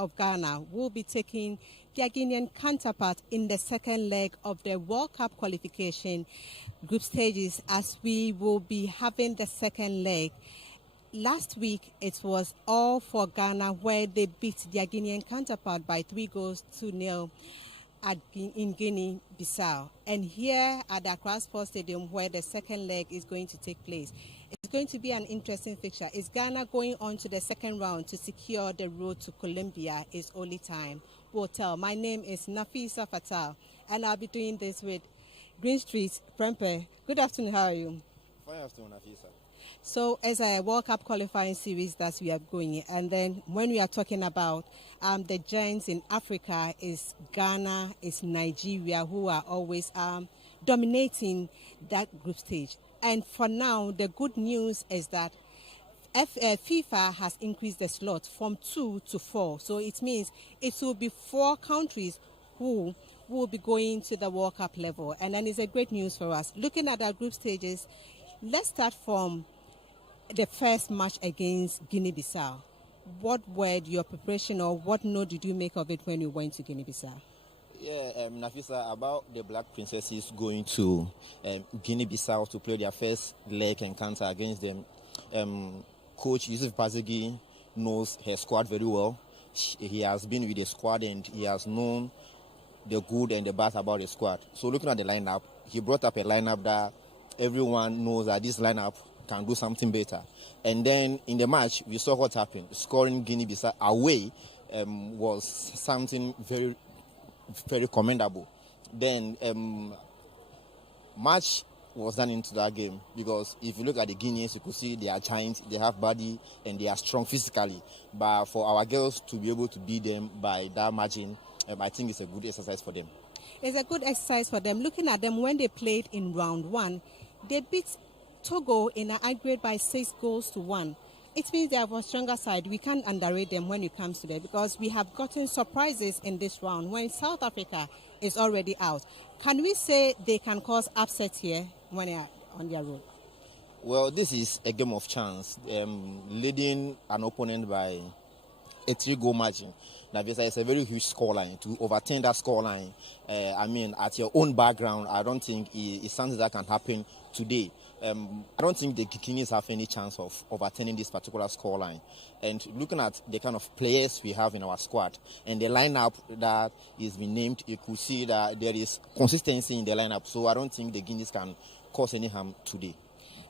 of Ghana will be taking their Guinean counterpart in the second leg of the World Cup qualification group stages, as we will be having the second leg. Last week, it was all for Ghana, where they beat their Guinean counterpart by 3-0 in Guinea Bissau. And here at the Accra Sports Stadium, where the second leg is going to take place, it's going to be an interesting fixture. Is Ghana going on to the second round to secure the road to Colombia? Is only time will tell. My name is Nafisa Fatal, and I'll be doing this with Green Street Prempe. Good afternoon, how are you? Fine afternoon, Nafisa. So, as a World Cup qualifying series that we are going, and then when we are talking about the giants in Africa, is Ghana, is Nigeria, who are always dominating that group stage. And for now, the good news is that FIFA has increased the slot from 2 to 4. So it means it will be 4 countries who will be going to the World Cup level. And then it's a great news for us. Looking at our group stages, let's start from the first match against Guinea Bissau. What were your preparation, or what note did you make of it when you went to Guinea Bissau? Yeah, Nafisa, about the Black Princesses going to Guinea Bissau to play their first leg encounter against them. Coach Yusuf Bazigi knows her squad very well. He has been with the squad and he has known the good and the bad about the squad. So looking at the lineup, he brought up a lineup that everyone knows that this lineup can do something better. And then in the match, we saw what happened. Scoring Guinea Bissau away was something very, very commendable. Then match was done into that game, because if you look at the Guineans, you could see they are giants, they have body, and they are strong physically. But for our girls to be able to beat them by that margin, I think it's a good exercise for them. It's a good exercise for them. Looking at them when they played in round 1, they beat Togo in an aggregate by 6-1. It means they have a stronger side. We can't underrate them when it comes to that, because we have gotten surprises in this round when South Africa is already out. Can we say they can cause upset here when they are on their road? Well, this is a game of chance. Leading an opponent by a 3-goal margin. Now, it's a very huge scoreline. To overturn that scoreline, at your own background, I don't think it's something that can happen today. I don't think the Guineans have any chance of overturning this particular scoreline. And looking at the kind of players we have in our squad and the lineup that is being named, you could see that there is consistency in the lineup. So I don't think the Guineans can cause any harm today.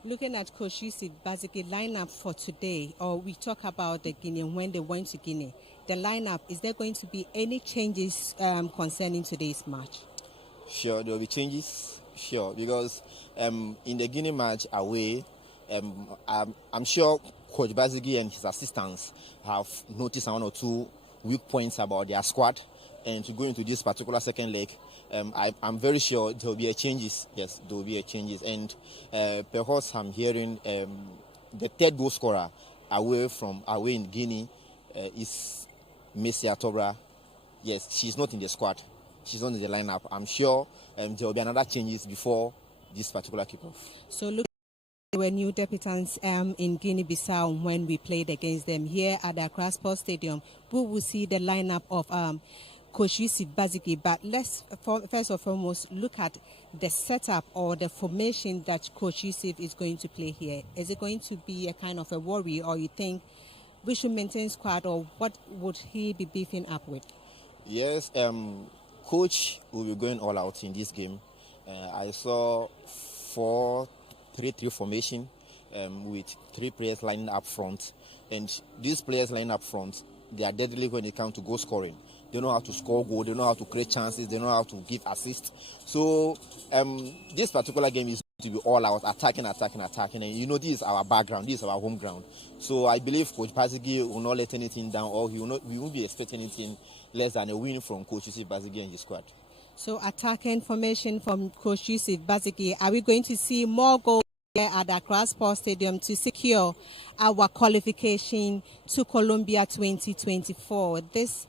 Looking at Coach Yusuf basically lineup for today, or we talk about the Guinean when they went to Guinea, the lineup, is there going to be any changes concerning today's match? Sure, there will be changes. Sure, because in the Guinea match away, I'm sure Coach Bazigi and his assistants have noticed 1 or 2 weak points about their squad, and to go into this particular second leg, I'm very sure there will be a changes. Yes, there will be a changes, and perhaps I'm hearing the third goal scorer away in Guinea is Messi Atobra. Yes, she's not in the squad. She's not in the lineup. I'm sure there will be another changes before this particular kickoff. So look, there were new debutants in Guinea-Bissau when we played against them here at the Accra Sports Stadium. We will see the lineup of Coach Yusuf Bazigi. But let's first and foremost look at the setup or the formation that Coach Yusuf is going to play here. Is it going to be a kind of a worry, or you think we should maintain squad, or what would he be beefing up with? Yes, Coach will be going all out in this game. I saw 4-3-3 formation with 3 players lining up front. And these players lining up front, they are deadly when it comes to goal scoring. They know how to score goal, they know how to create chances, they know how to give assists. So this particular game is going to be all out, attacking. And this is our background, this is our home ground. So I believe Coach Bazigi will not let anything down, or we won't be expecting anything less than a win from Coach Yusuf Bazigi and his squad. So attacking formation from Coach Yusuf Bazigi, are we going to see more goals here at the Accra Sports Stadium to secure our qualification to Colombia 2024? This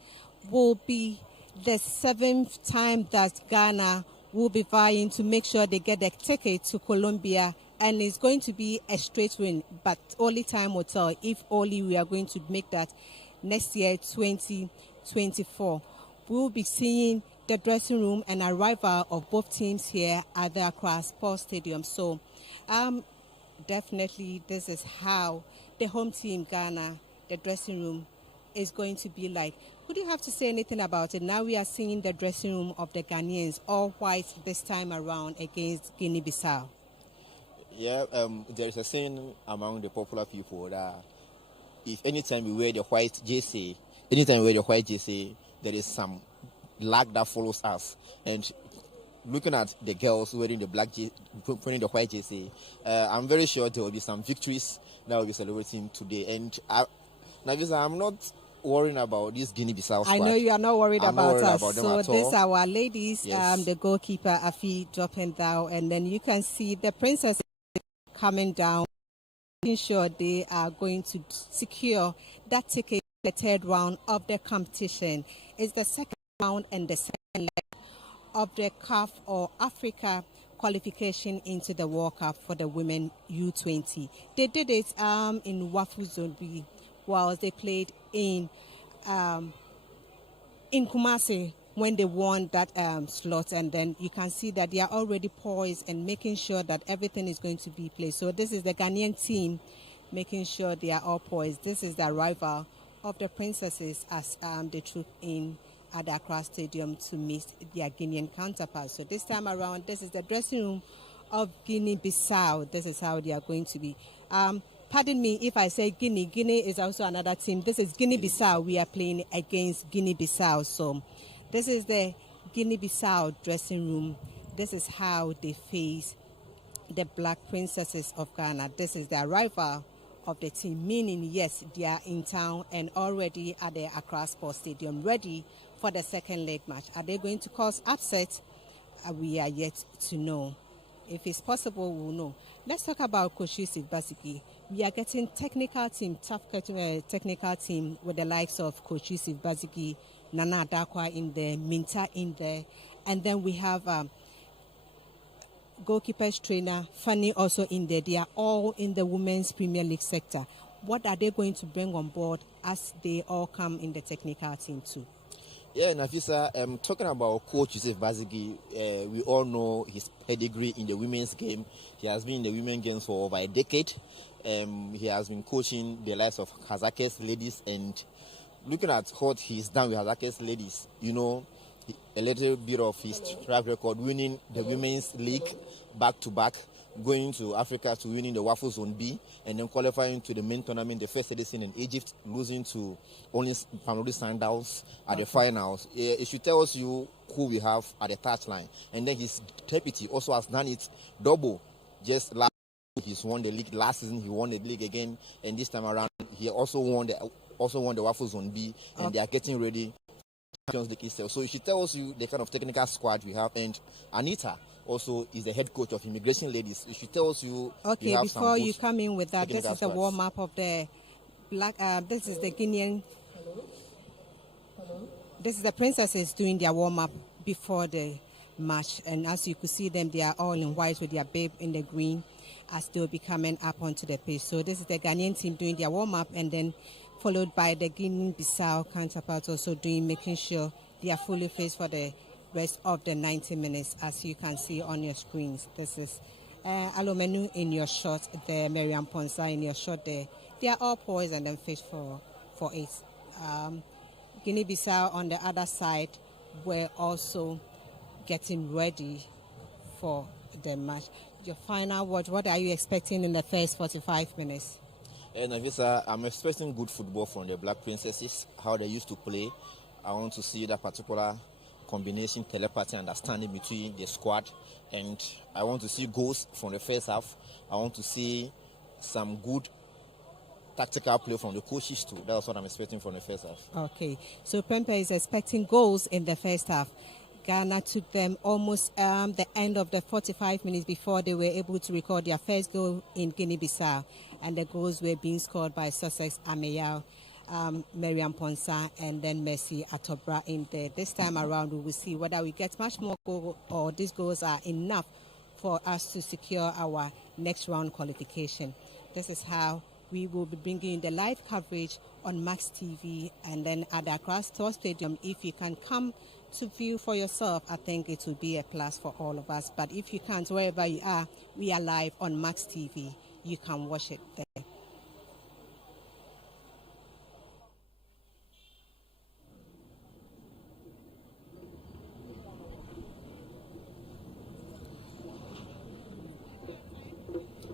will be the 7th time that Ghana will be vying to make sure they get their ticket to Colombia, and it's going to be a straight win, but only time will tell if only we are going to make that next year, 2024. 24. We'll be seeing the dressing room and arrival of both teams here at the Accra Sports Stadium. So definitely this is how the home team Ghana, the dressing room is going to be like. Would you have to say anything about it? Now we are seeing the dressing room of the Ghanaians, all white this time around against Guinea Bissau. Yeah, there is a saying among the popular people that if anytime we wear the white jersey, there is some luck that follows us. And looking at the girls wearing the wearing the white jersey, I'm very sure there will be some victories that will be celebrating today. And Navisa, I'm not worrying about this Guinea Bissau squad. I know you are not worried about us. So these are our ladies, yes. The goalkeeper Afi dropping down, and then you can see the princesses coming down, making sure they are going to secure that ticket the third round of the competition. It's the second round and the second leg of the CAF or Africa qualification into the World Cup for the women U20. They did it in Wafu Zone B, while they played in Kumasi when they won that slot, and then you can see that they are already poised and making sure that everything is going to be played. So this is the Ghanaian team making sure they are all poised. This is the arrival of the princesses as they troop in at the Accra Stadium to meet their Guinean counterparts. So this time around, this is the dressing room of Guinea Bissau. This is how they are going to be. Pardon me if I say Guinea. Guinea is also another team. This is Guinea Bissau. We are playing against Guinea Bissau. So this is the Guinea Bissau dressing room. This is how they face the Black Princesses of Ghana. This is the arrival of the team, meaning, yes, they are in town and already at the Accra Sports Stadium, ready for the second leg match. Are they going to cause upset? We are yet to know. If it's possible, we'll know. Let's talk about Coach Yusuf Basigi. We are getting technical team with the likes of Coach Yusuf Basigi, Nana Adakwa in there, Minta in there, and then we have goalkeeper's trainer, Fanny also in there. They are all in the Women's Premier League sector. What are they going to bring on board as they all come in the technical team too? Yeah, Nafisa, talking about Coach Yusuf Basigi, we all know his pedigree in the women's game. He has been in the women's game for over a decade. He has been coaching the likes of Hazakes ladies, and looking at what he's done with Hazakes ladies, you know, a little bit of his track record, winning the women's league back-to-back, going to Africa to winning the Wafu Zone B, and then qualifying to the main tournament, the first edition in Egypt, losing to only Pamelodi Sundowns at the finals. It should tell us you who we have at the touchline. And then his deputy also has done it double. Just last he's won the league. Last season he won the league again, and this time around he also won the Wafu Zone B, and they are getting ready. Champions League itself. So she tells you the kind of technical squad we have, and Anita also is the head coach of Immigration Ladies. She tells you. Okay, before you come in with that, this is the warm up of the Black. This is the Guinean. This is the princesses doing their warm up before the match, and as you could see them, they are all in white with their babe in the green as they'll be coming up onto the pitch. So this is the Ghanaian team doing their warm up, and then followed by the Guinea-Bissau counterparts also making sure they are fully fit for the rest of the 90 minutes, as you can see on your screens. This is Alomenu in your shot there, Miriam Ponsa in your shot there. They are all poised and then fit for it. Guinea-Bissau on the other side were also getting ready for the match. Your final word, what are you expecting in the first 45 minutes? And Navisa, I'm expecting good football from the Black Princesses, how they used to play. I want to see that particular combination, telepathy, understanding between the squad. And I want to see goals from the first half. I want to see some good tactical play from the coaches too. That's what I'm expecting from the first half. Okay, so Prempeh is expecting goals in the first half. Ghana took them almost the end of the 45 minutes before they were able to record their first goal in Guinea-Bissau. And the goals were being scored by Sussex Ameyao, Miriam Ponsa, and then Mercy Atobra in there. This time around, we will see whether we get much more goals or these goals are enough for us to secure our next round qualification. This is how we will be bringing in the live coverage on Max TV, and then at the Accra Store Stadium, if you can come to view for yourself, I think it will be a plus for all of us. But if you can't, wherever you are, we are live on Max TV. You can watch it there.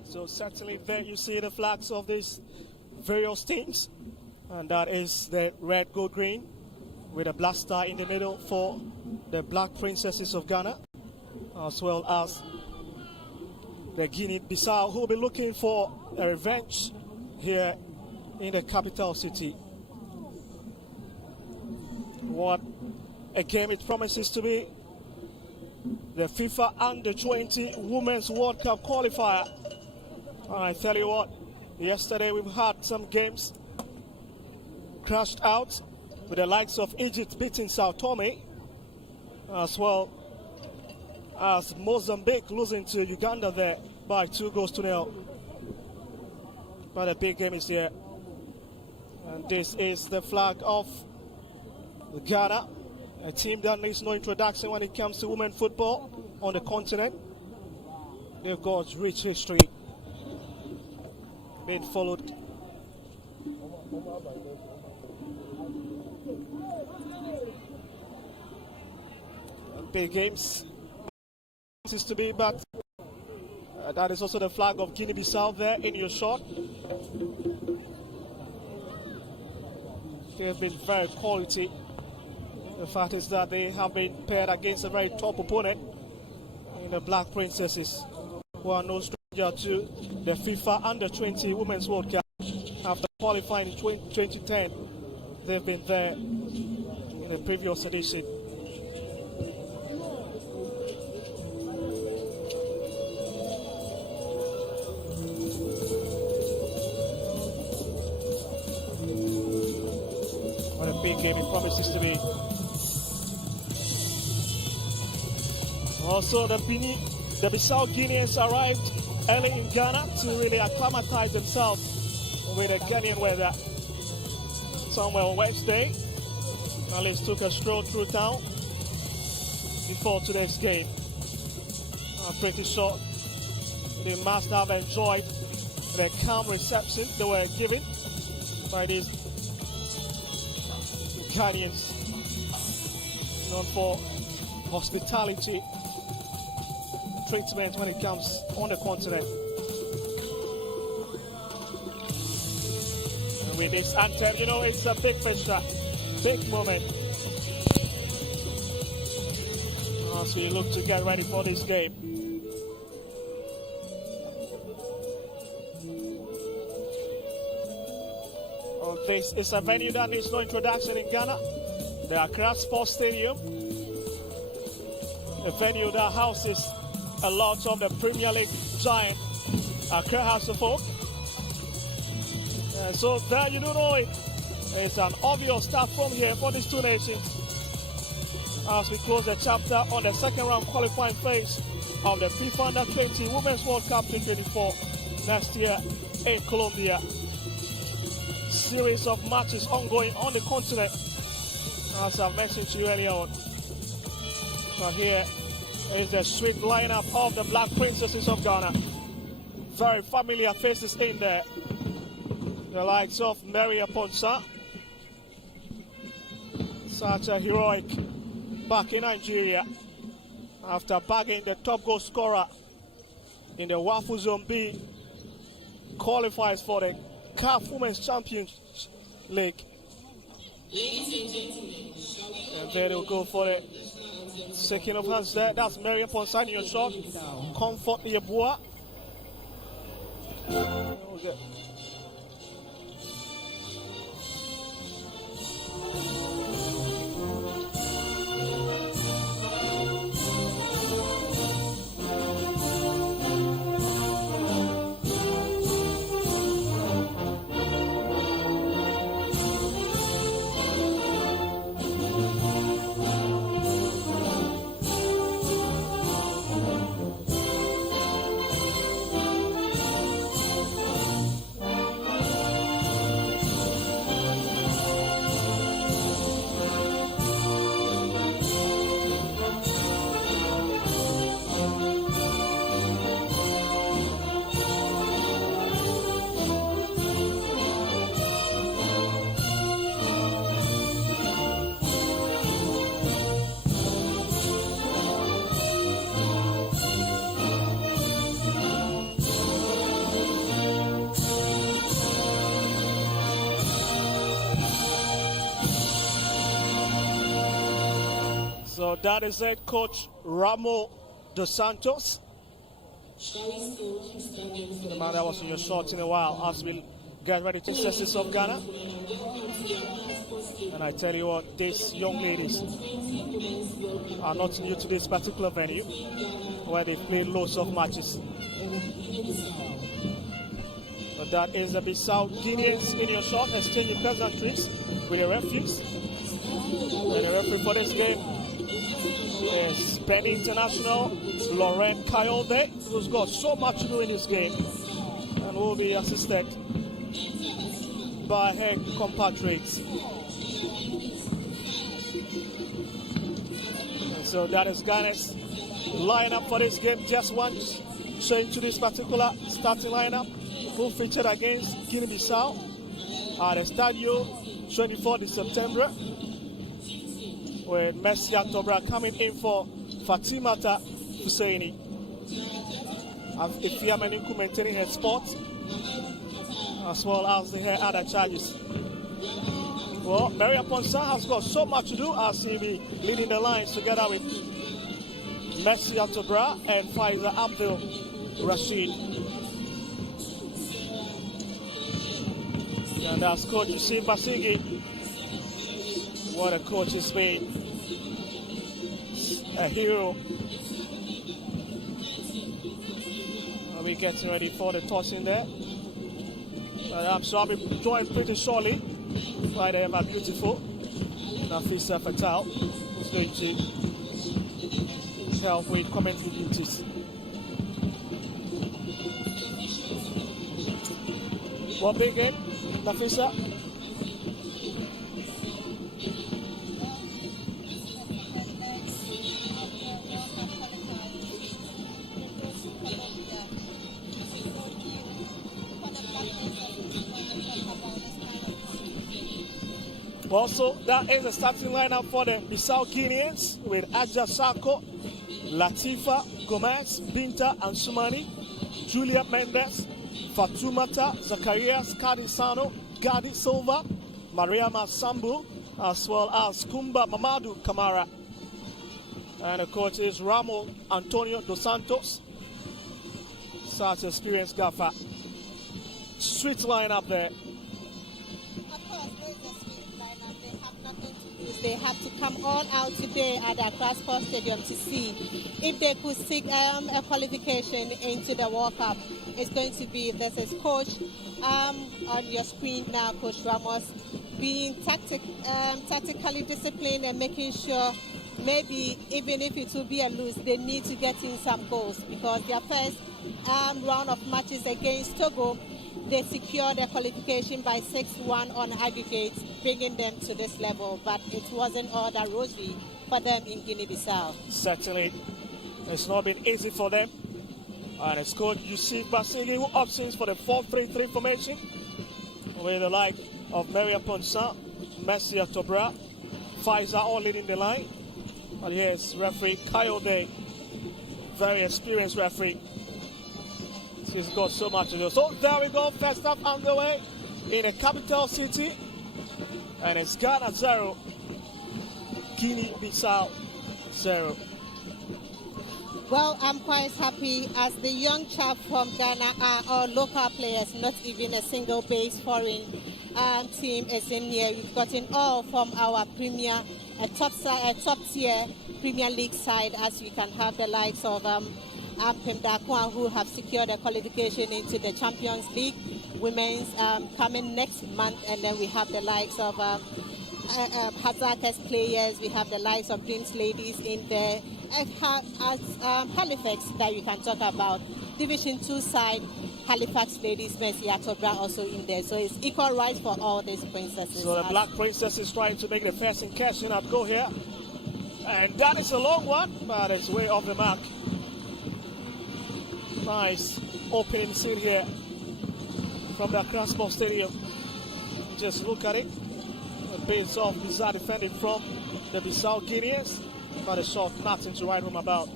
So certainly there you see the flags of these various teams, and that is the red, gold, green, with a black star in the middle for the Black Princesses of Ghana, as well as the Guinea Bissau, who will be looking for a revenge here in the capital city. What a game it promises to be. The FIFA Under-20 Women's World Cup qualifier. I tell you what, yesterday we've had some games crashed out, with the likes of Egypt beating Sao Tome, as well as Mozambique losing to Uganda there by 2-0. But a big game is here. And this is the flag of Ghana, a team that needs no introduction when it comes to women football on the continent. They've got rich history. Being followed. Big games is to be, but that is also the flag of Guinea Bissau there in your shot. They have been very quality. The fact is that they have been paired against a very top opponent in the Black Princesses, who are no stranger to the FIFA Under-20 Women's World Cup. After qualifying in 2010, they've been there in the previous edition. What a big game it promises to be. Also, the Bissau Guineans arrived early in Ghana to really acclimatize themselves with the Ghanaian weather. Somewhere on Wednesday, Alice took a stroll through town before today's game. I'm pretty sure they must have enjoyed the calm reception they were given by these Ghanaians, known for hospitality treatment when it comes on the continent. And with this anthem, you know, it's a big fixture, big moment as we look to get ready for this game. This is a venue that needs no introduction in Ghana, the Accra Sports Stadium, a venue that houses a lot of the Premier League giant Accra House of Folk. So there you do know it. It's an obvious start from here for these two nations as we close the chapter on the second round qualifying phase of the FIFA Under-20 Women's World Cup 2024 next year in Colombia. Series of matches ongoing on the continent, as I mentioned to you earlier on. But here is the sweet lineup of the Black Princesses of Ghana. Very familiar faces in there. The likes of Mary Aponsa, such a heroic back in Nigeria after bagging the top goal scorer in the Wafu Zone B qualifiers for the CAF Women's Champions League. And there they'll go for the second of hands there. That's Mary Aponsa in your shot. Comfort Yabua. So that is it, Coach Ramo Dos Santos. The man that was in your shorts in a while as we get ready to Cesses of Ghana. And I tell you what, these young ladies are not new to this particular venue where they play loads of matches. But that is the Bissau Guineans in your shot, exchanging pleasantries with the referees. And the referee for this game is Penny International Laurent Kayode, who's got so much to do in this game and will be assisted by her compatriots. And so that is Ghana's lineup for this game. Just once showing to this particular starting lineup, who featured against Guinea Bissau at the Stadio 24th of September, with Messi Atobra coming in for Fatimata Husseini. Ifiamaniku maintaining her spot, as well as her other charges. Well, Maria Ponsa has got so much to do as he'll be leading the lines together with Messi Atobra and Faiza Abdul Rashid. And that's Coach Yusuf Basigi. What a coach has been. A hero. Are we getting ready for the toss in there? I'm sure I'll be joined pretty shortly by the ever beautiful Nafisa Fatal, who's going to help with commentary duties. What big game, Nafisa? Also, that is the starting lineup for the Bissau Guineans with Aja Sako, Latifa, Gomez, Binta and Sumani, Julia Mendes, Fatumata, Zacharias, Kadisano, Gadi Silva, Maria Masambu, as well as Kumba Mamadou Kamara. And the coach is Ramo Antonio Dos Santos, such experienced gaffer. Sweet lineup there. They have to come all out today at Accra Sports Stadium to see if they could seek a qualification into the World Cup. It's going to be, this is Coach on your screen now, Coach Ramos, being tactically disciplined and making sure maybe even if it will be a lose, they need to get in some goals, because their first round of matches against Togo, they secured their qualification by 6-1 on aggregate, bringing them to this level. But it wasn't all that rosy for them in Guinea-Bissau. Certainly, it's not been easy for them. And it's Coach Yusuf Basigi who opts for the 4-3-3 formation with the like of Maria Ponsa, Messi Atobra, Faiza all leading the line. And here's referee Kayode, very experienced referee. He's got so much to do. So there we go, first half underway in the capital city. And it's Ghana 0, Guinea-Bissau 0. Well, I'm quite happy as the young chap from Ghana are all local players, not even a single base foreign team is in here. We've gotten all from our premier, a top tier Premier League side, as we can have the likes of Ampem Dakwa, who have secured a qualification into the Champions League Women's coming next month, and then we have the likes of Hazakas players, we have the likes of Dreams Ladies in there, Halifax that we can talk about, Division 2 side, Halifax Ladies, Messi Atobra also in there, so it's equal rights for all these princesses. So the Black Princess is trying to make the first and cash in at goal here, and that is a long one, but it's way off the mark. Nice opening scene here from the Accra Sports Stadium. Just look at it. The base of Bizarre defending from the Bissau Guineans, but a shot nothing to write home about.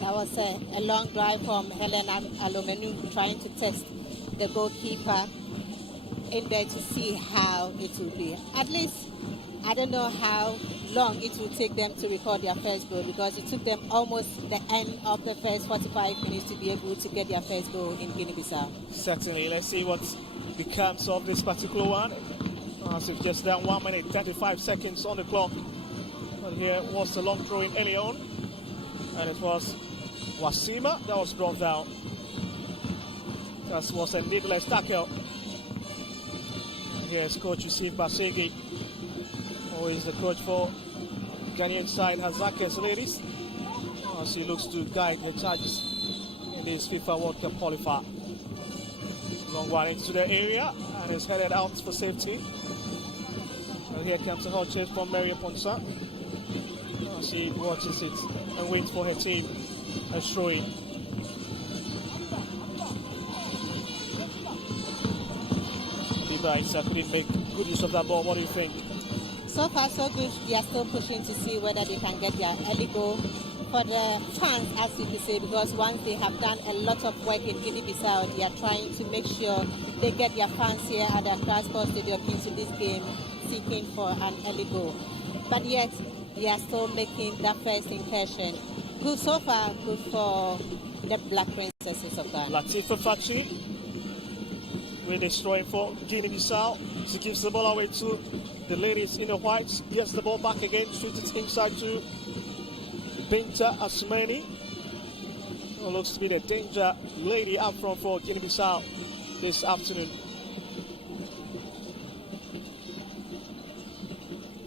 That was a long drive from Helen Alomenu trying to test the goalkeeper. in there to see how it will be. At least, I don't know how long it will take them to record their first goal, because it took them almost the end of the first 45 minutes to be able to get their first goal in Guinea-Bissau. Certainly. Let's see what becomes of this particular one. As we've just done 1 minute 35 seconds on the clock. But here was the long throw in early on, and it was Wasima that was brought down. That was a needless tackle. Here's coach Yusuf Basegi, who is the coach for Ghanaian side Hazakes ladies, as he looks to guide the charges in this FIFA World Cup qualifier. Long one into the area and is headed out for safety. And here comes a hot chase from Mary Ponsa. She watches it and waits for her team and throw it. Levi couldn't make good use of that ball. What do you think? So far, so good. They are still pushing to see whether they can get their early goal for the fans, as you can say, because once they have done a lot of work in Guinea-Bissau, they are trying to make sure they get their fans here at the Accra Sports Stadium into this game, seeking for an early goal. But yet, they are still making that first incursion. Good so far, good for the Black Princesses of Ghana. Latifa Fachi will destroy for Guinea-Bissau. She gives the ball away to the ladies in the whites. Gets the ball back again, shoots it inside to Binta Asmani, who looks to be the danger lady up front for Guinea-Bissau this afternoon.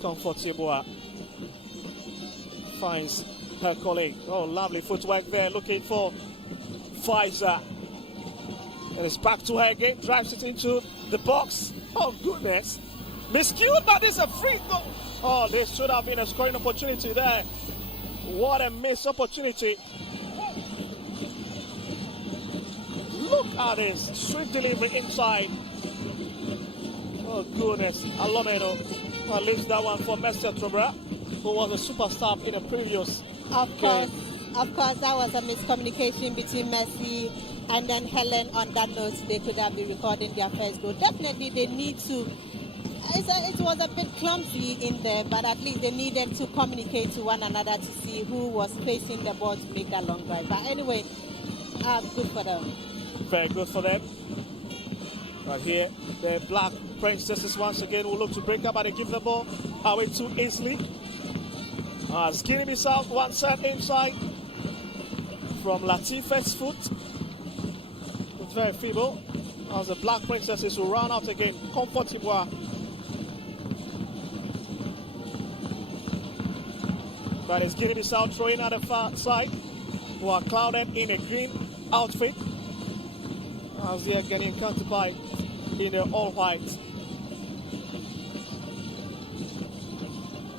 Comfortable finds her colleague. Oh, lovely footwork there, looking for Pfizer. And it's back to her again, drives it into the box. Oh, goodness. Miscued, but it's a free throw. Oh, there should have been a scoring opportunity there. What a missed opportunity. Look at this. Swift delivery inside. Oh, goodness. Alomero leaves that one for Messia Trobra, who was a superstar in a previous game. Of course, that was a miscommunication between Messi and then Helen. On that note, they could have been recording their first goal. Definitely, they need to. It was a bit clumsy in there, but at least they needed to communicate to one another to see who was facing the ball to make that long drive. But anyway, good for them. Very good for them. But here, the Black Princesses once again will look to break up, and they give the ball away too easily. As Guinea-Bissau one side inside from Latifa's foot. It's very feeble. As the Black Princesses will run out again. Comfortable. But it's Guinea-Bissau throwing at the far side, who are clouded in a green outfit, as their Ghanaian counterpart in their all white.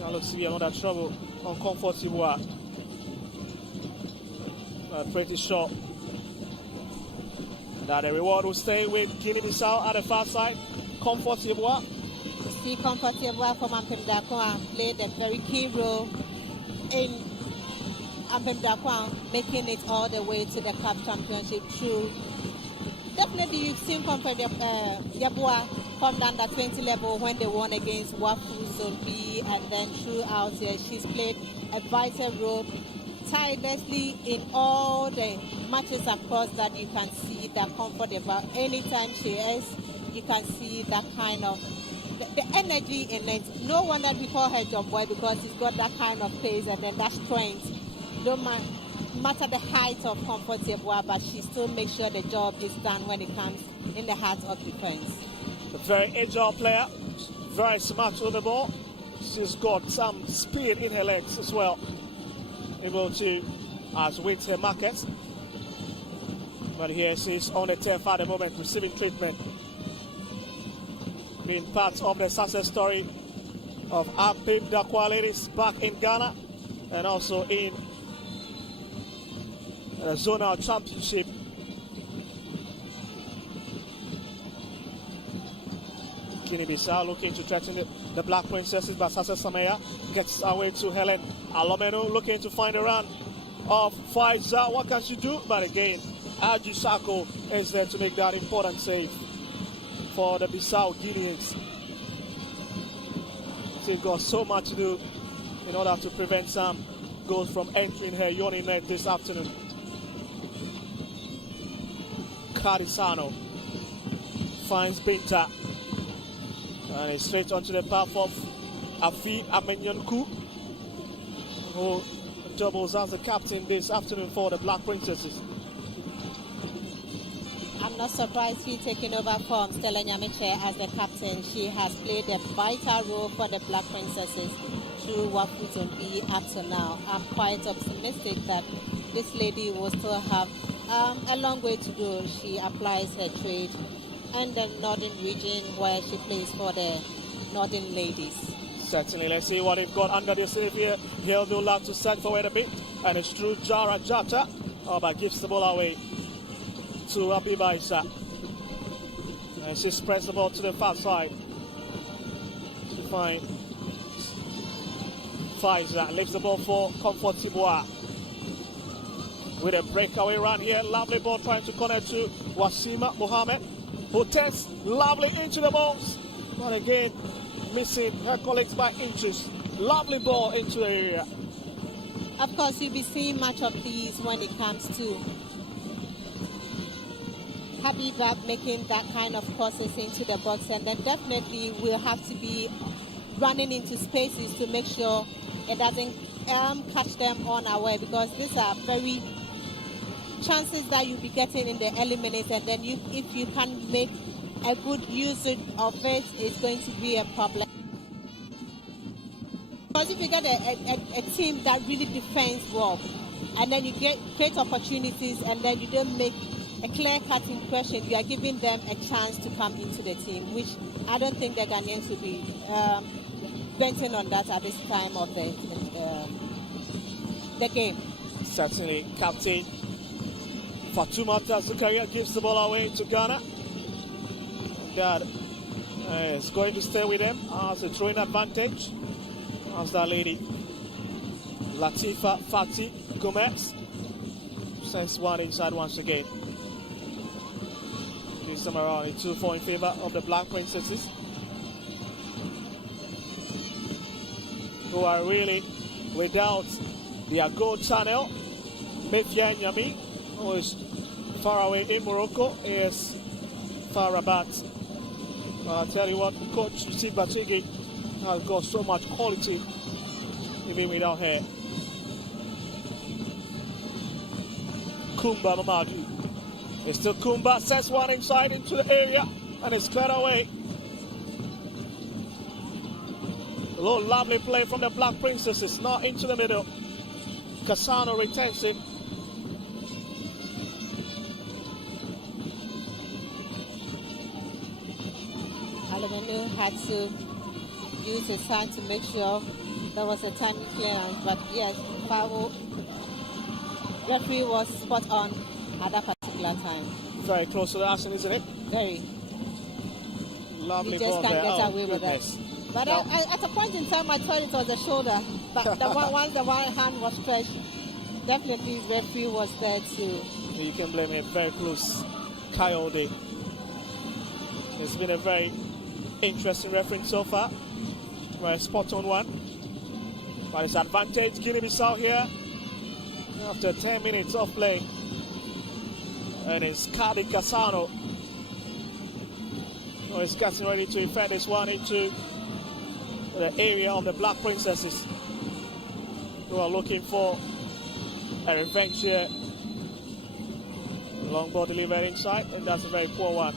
Now looks to be another trouble on Comfortable. Pretty sure that the reward will stay with Guinea-Bissau at the far side. Comfortable. See, Comfortable from Ampemdakwa played a very key role in Ampemdakwa making it all the way to the CAF Championship through. Definitely, you've seen Yabua come down that 20 level when they won against Wafu Zone B, and then throughout here, she's played a vital role tirelessly in all the matches across that. You can see that Comfortable. Anytime she is, you can see that kind of the energy in it. No wonder we call her Job Boy, because she's got that kind of pace and then that strength. No matter the height of Comfortable, but she still makes sure the job is done when it comes in the heart of defense. A very agile player, very smart with the ball. She's got some speed in her legs as well. Able to win her markets. But here she's on the turf at the moment, receiving treatment. Being part of the success story of Ampemdakwa ladies back in Ghana, and also in the zonal championship. Guinea-Bissau looking to threaten the Black Princesses, but Sasa Samaya gets away to Helen Alomeno, looking to find a run of Pfizer. What can she do? But again, Aji Sako is there to make that important save. for the Bissau Guineans. They've got so much to do in order to prevent some goals from entering her yawning net this afternoon. Carisano finds Binta, and it's straight onto the path of Afi Amenyonku, who doubles as the captain this afternoon for the Black Princesses. I'm not surprised she's taking over from Stella Nyamiche as the captain. She has played a vital role for the Black Princesses through what would be up to now. I'm quite optimistic that this lady will still have a long way to go. She applies her trade in the northern region where she plays for the northern ladies. Certainly, let's see what they've got under the save here. Here they'll have to set forward a bit, and it's through Jara Jata, but gives the ball away to Abiba Isa. And she spreads the ball to the far side to find Faiza. Leaves the ball for Comfort Tibois. With a breakaway run here, lovely ball trying to connect to Wasima Mohammed, who tests lovely into the balls, but again missing her colleagues by inches. Lovely ball into the area. Of course, you'll be seeing much of these when it comes to Habiba making that kind of crosses into the box, and then definitely we'll have to be running into spaces to make sure it doesn't catch them unaware, because these are very chances that you'll be getting in the early minutes, and then if you can make a good use of it, it's going to be a problem. Because if you get a team that really defends well, and then you create opportunities, and then you don't make a clear-cut impression, you are giving them a chance to come into the team, which I don't think the Ghanaians will be betting on that at this time of the game. Certainly, captain Fatoumata Zakaria gives the ball away to Ghana. That is going to stay with them as a throwing advantage. As that lady, Latifa Fati Gomez, sends one inside once again. Gives them around a 2-4 in favor of the Black Princesses, who are really without their goal channel. Mefia Nyami, who is far away in Morocco, is Farabat. I'll tell you what, Coach Steve Batigi has got so much quality even without her. Kumba Mamadi. It's still Kumba, sets one inside into the area, and it's cleared away. A little lovely play from the Black Princesses, now into the middle. Cassano retains it. Alemanu had to use his hand to make sure there was a timely clearance, but yes, foul. Referee was spot on at that particular time. Very close to the action, isn't it? Very. Lovely You just ball can't there. get Oh, away goodness. with it. But at a point in time, I thought it was a shoulder. But once the one hand was stretched, definitely referee was there too. You can blame it. Very close. Coyote. It's been a very interesting reference so far. Well, spot on one. But it's advantage Guinea Bissau here after 10 minutes of play. And it's Kadi Cassano who is getting ready to effect this one into the area of the Black Princesses, who are looking for a revenge here. Long ball delivered inside, and that's a very poor one.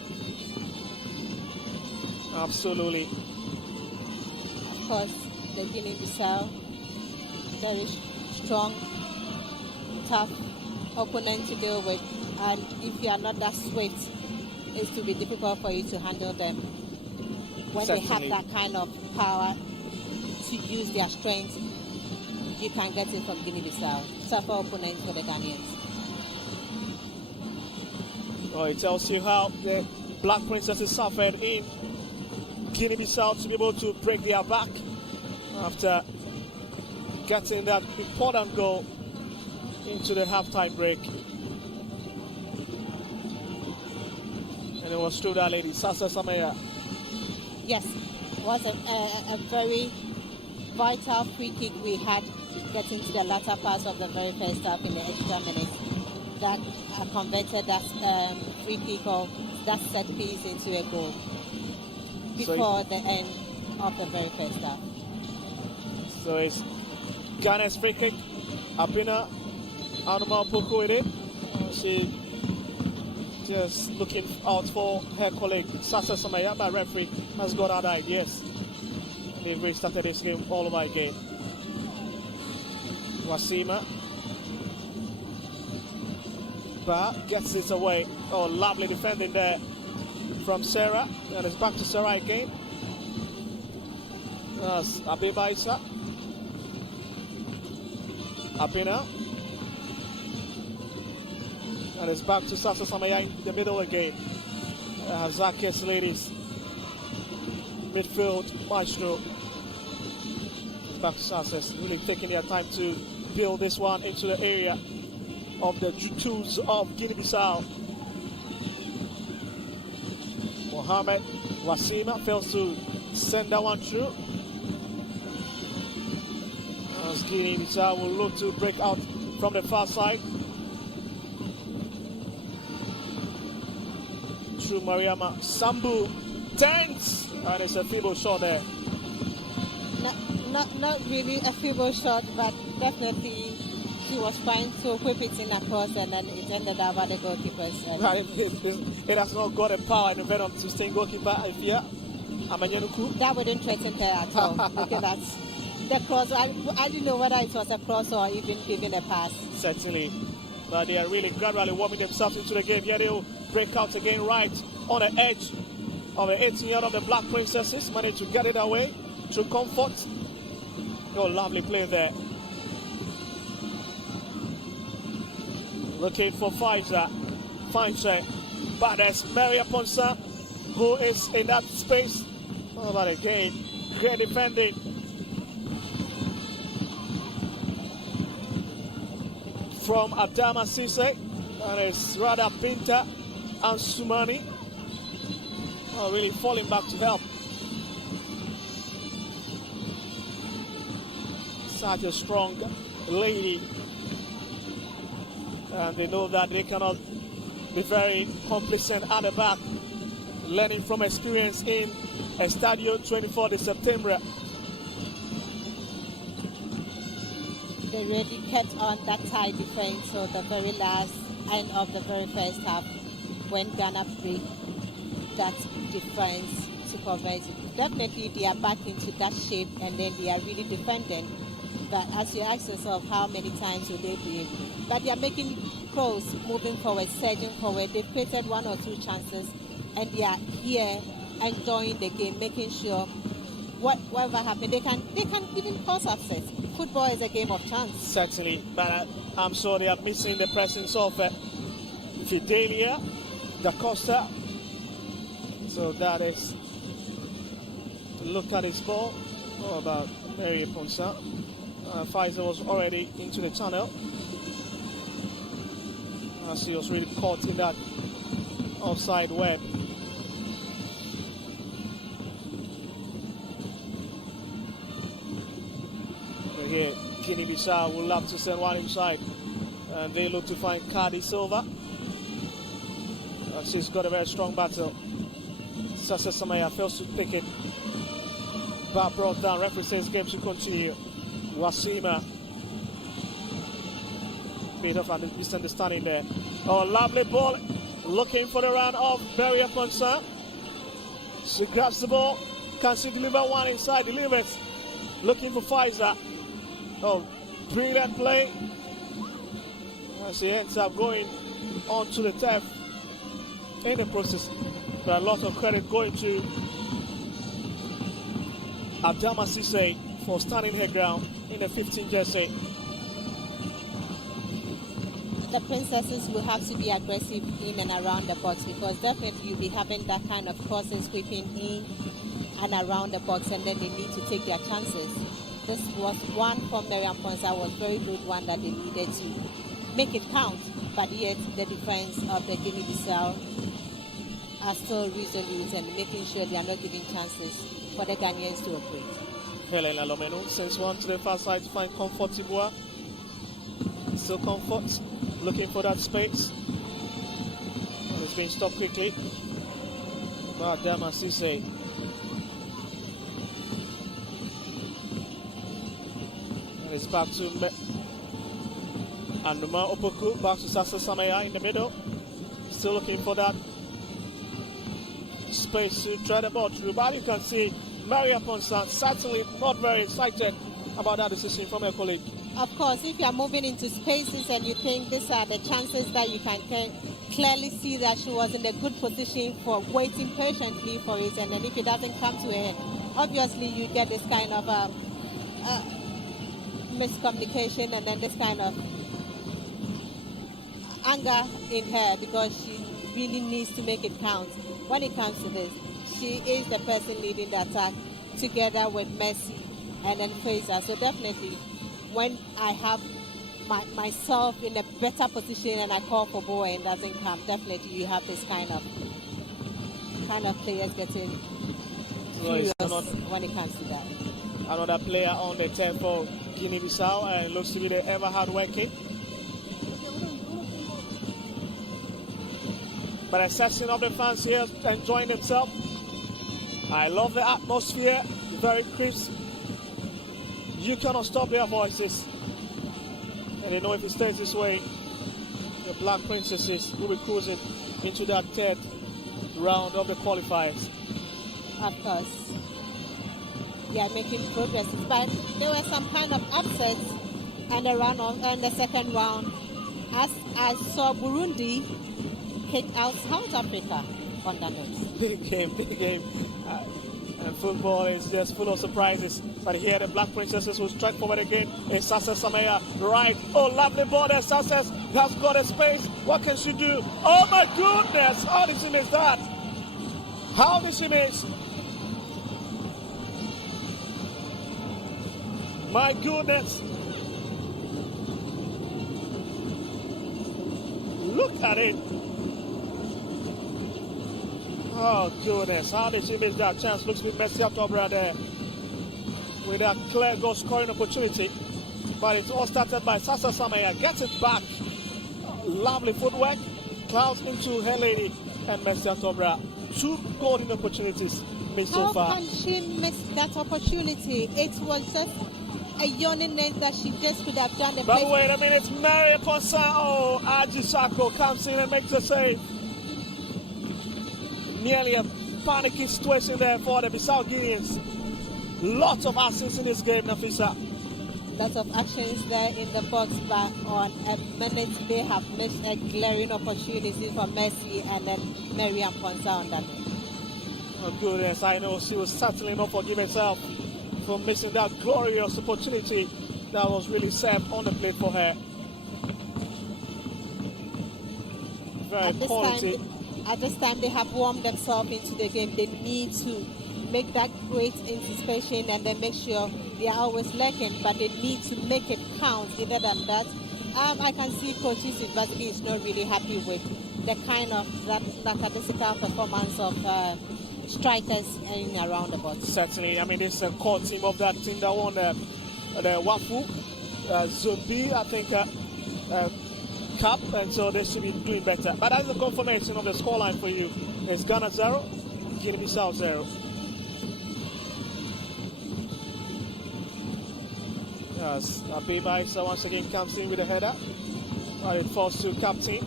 Absolutely. Of course, the Guinea-Bissau, very strong, tough opponent to deal with, and if you are not that swift, it will be difficult for you to handle them. When Certainly. they have that kind of power to use their strength, you can get it from Guinea-Bissau. Tougher opponent for the Ghanaians. Well, it tells you how the Black Princesses suffered in Guinea-Bissau to be able to break their back after getting that important goal into the halftime break. And it was through that lady, Sasa Samaya. Yes, it was a very vital free kick we had getting to the latter part of the very first half in the extra minutes that converted that free kick or that set piece into a goal before the end of the very first half. So it's Ghana's free kick. Abina Anuma Pokuide. She just looking out for her colleague Sasa Samaya, but referee has got her eye. Yes. They've restarted this game all over again. Wasima. But gets this away. Oh, lovely defending there from Sarah. And it's back to Sarah again. That's Abiba Isa. Abina. And it's back to Sasa Samaya in the middle again. Zakis ladies. Midfield, Maestro. Back to Sasa. Really taking their time to build this one into the area of the Jutus of Guinea Bissau. Mohamed Wasima fails to send that one through. As Guinea Bissau will look to break out from the far side. Through Mariama Sambu. Tense! And it's a feeble shot there. Not really a feeble shot, but definitely she was trying to whip it in across and then it ended up at the goalkeeper's head. Right, it has not got the power and the venom to stay goalkeeper. That wouldn't threaten her at all because that's the cross. I didn't know whether it was a cross or even a pass. Certainly. But they are really gradually warming themselves into the game. Here they'll break out again right on the edge of the 18-yard of the Black Princesses. Managed to get it away through comfort. Oh, lovely play there. Looking for Pfizer. But there's Maria Ponsa who is in that space. Oh, but again, great defending. From Adama Sise. And it's rather Pinta and Sumani. Oh, really falling back to help. Such a strong lady. And they know that they cannot be very complacent at the back. Learning from experience in Estadio 24 de September. They really kept on that tight defense so the very last end of the very first half when Ghana break that defense to convert it. Definitely they are back into that shape and then they are really defending. But as you ask yourself, how many times will they be able? But they are making goals, moving forward, surging forward. They've created 1 or 2 chances and they are here enjoying the game, making sure whatever happens, they can even cause upset. Football is a game of chance. Certainly, but I'm sure they are missing the presence of Fidelia Da Costa. So that is to look at his ball. What about Mary Ponsa? Pfizer was already into the tunnel. As he was really caught in that offside web. Here, Guinea Bissau will love to send one inside. And they look to find Cardi Silva. She's got a very strong battle. Sasa Samaya fails to pick it. But brought down. Referee says game to continue. Wasima. Bit of a misunderstanding there. Oh, lovely ball. Looking for the run of Maria Ponsa. She grabs the ball. Can she deliver one inside? Delivers. Looking for Pfizer. Oh, brilliant play. And she ends up going on to the turf in the process. But a lot of credit going to Adama Sise for standing her ground in the 15 jersey. The Princesses will have to be aggressive in and around the box because definitely you'll be having that kind of crosses sweeping in and around the box and then they need to take their chances. This was one from Miriam Ponsa, was very good one that they needed to make it count, but yet the defense of the Guinea-Bissau are still resolute and making sure they are not giving chances for the Ghanaians to operate. Helen Alomenu sends one to the far side to find Comfort Tibois. Still Comfort, looking for that space. And it's been stopped quickly. Dama Sise. And it's back to Anuma Opoku, back to Sasa Samaya in the middle. Still looking for that space to try the ball through. But you can see Maria Ponsan certainly not very excited about that decision from her colleague. Of course, if you are moving into spaces and you think these are the chances that you can clearly see that she was in a good position for waiting patiently for it, and then if it doesn't come to her, obviously you get this kind of miscommunication and then this kind of anger in her because she really needs to make it count. When it comes to this, she is the person leading the attack together with Messi and then Fraser. So definitely, when I have myself in a better position and I call for ball and it doesn't come, definitely you have this kind of players getting furious when it comes to that. Another player on the turf for Guinea Bissau, and looks to be the ever hard working. But a section of the fans here enjoying themselves. I love the atmosphere, very crisp. You cannot stop their voices. And they know if it stays this way, the Black Princesses will be cruising into that third round of the qualifiers. Of course. They are making progress. But there were some kind of upsets and the second round. As I saw Burundi kick out South Africa on the net. Big game. And football is just full of surprises. But here the Black Princesses will strike forward again. It's Sasa Samaya right. Oh, lovely ball there. Sasa has got a space. What can she do? Oh my goodness! How did she miss that? How did she miss? My goodness. Look at it. Oh, goodness. How did she miss that chance? Looks to be Messi up top right there. With a clear goal scoring opportunity. But it's all started by Sasa Samaya. Gets it back. Lovely footwork. Clouds into her lady and Messi up top right. 2 golden opportunities missed so far. How can she miss that opportunity? It was just a yawning net that she just could have done. But wait a minute. Maria Ponsa. Oh, Ajisako comes in and makes a save. Nearly a panicky situation there for the Bissau Guineans. Lots of actions in this game, Nafisa. Lots of actions there in the box, but on a minute they have missed a glaring opportunity for Messi and then Mariam Ponsa on that. Oh goodness, I know she was certainly not forgive herself for missing that glorious opportunity that was really set on the plate for her. Very quality. At this time, they have warmed themselves into the game. They need to make that great anticipation and then make sure they are always lurking, but they need to make it count. Other than that, I can see Coach Yusuf Bazigi is not really happy with the kind of that statistical performance of strikers in around the box. Certainly, I mean, this is a core team of that team that won the Wafu Zone B, I think, Cup, and so they should be doing better. But that's the confirmation of the scoreline for you. It's Ghana 0, Guinea Bissau 0. Yes, Abiba Isa once again comes in with a header. But it falls to captain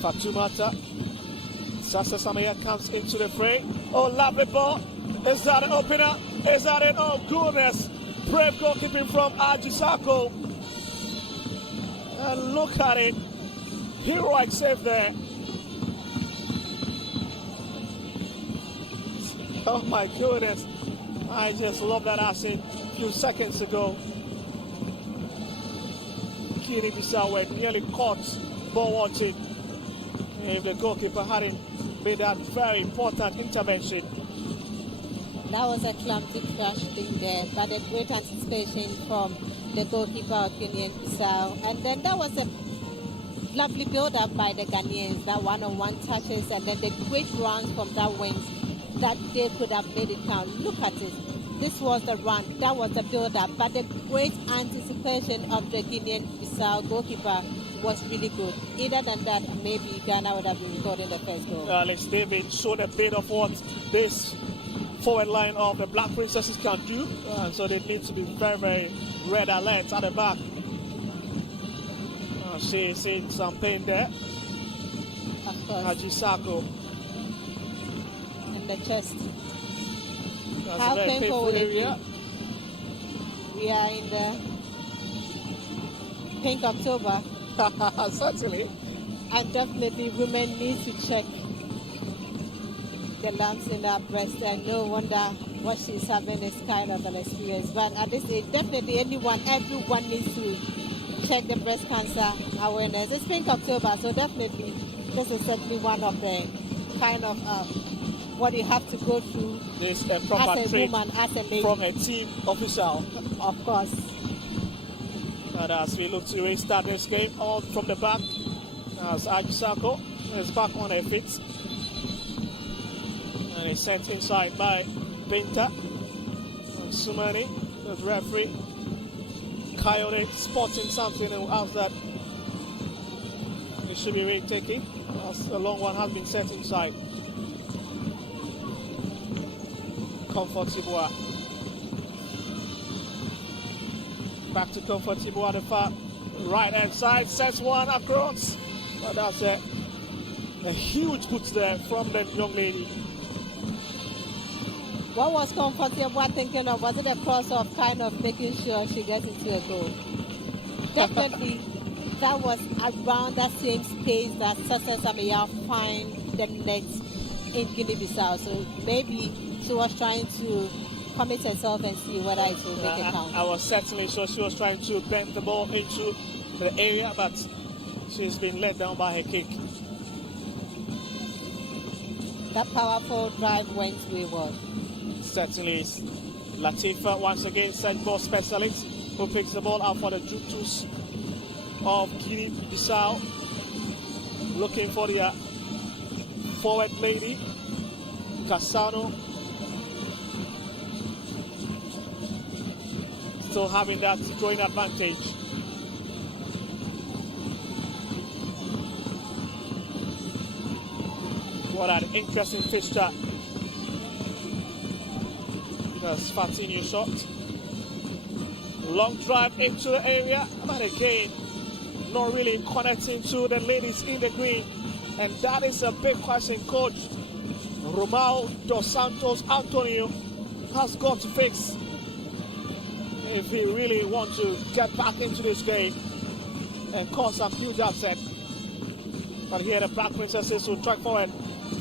Fatumata. Sasa Samaya comes into the fray. Oh, lovely ball. Is that an opener? Is that it? Oh, goodness. Brave goalkeeping from Ajisako. And look at it. Heroic save there. Oh my goodness. I just love that action a few seconds ago. Guinea Bissau were nearly caught ball watching. If the goalkeeper hadn't made that very important intervention. That was a clumsy crash thing there, but a great anticipation from the goalkeeper of Guinea Bissau. And then that was a lovely build-up by the Ghanaians, that one-on-one touches, and then the great runs from that wing that they could have made it count. Look at it. This was the run, that was the build-up, but the great anticipation of the Guinea Bissau goalkeeper was really good. Either than that, maybe Ghana would have been recording the first goal. Alex David showed a bit of what this forward line of the Black Princesses can do, so they need to be very, very red alert at the back. She's seeing some pain there. Of course. Ajisako. In the chest. That's How a very painful would it area. be? We are in the pink October. Certainly. And definitely women need to check the lumps in her breast, and no wonder what she's having is kind of an experience. But at this age, definitely everyone needs to check the breast cancer awareness. It's pink October, so definitely this is certainly one of the kind of what you have to go through This is a proper as a trick woman, as a lady. from a team official. Of course. And as we look to restart this game, all from the back, as Ajisako is back on her feet. And he's sent inside by Binta. And Sumani, the referee. Coyote spotting something and asked that it should be retaken. As the long one has been sent inside. Comfortable. Back to Comfortable at the far right hand side, sets one across. But that's a huge put there from the young lady. What was Comfortable thinking of? Was it a cross of kind of making sure she gets into a goal? Definitely, that was around that same space that Success Amaya find the net in Guinea-Bissau. So maybe she was trying to commit herself and see whether it will make a count. I was certainly sure she was trying to bend the ball into the area, but she's been let down by her kick. That powerful drive went wayward. Certainly is. Latifa once again, set ball specialist, who picks the ball out for the Jutus of Guinea-Bissau. Looking for the forward lady, Cassano. Still having that throwing advantage. What an interesting fixture. That's Fatino shot. Long drive into the area, but again, not really connecting to the ladies in the green. And that is a big question. Coach Romao dos Santos Antonio has got to fix if he really wants to get back into this game and cause some huge upset. But here the Black Princesses will track forward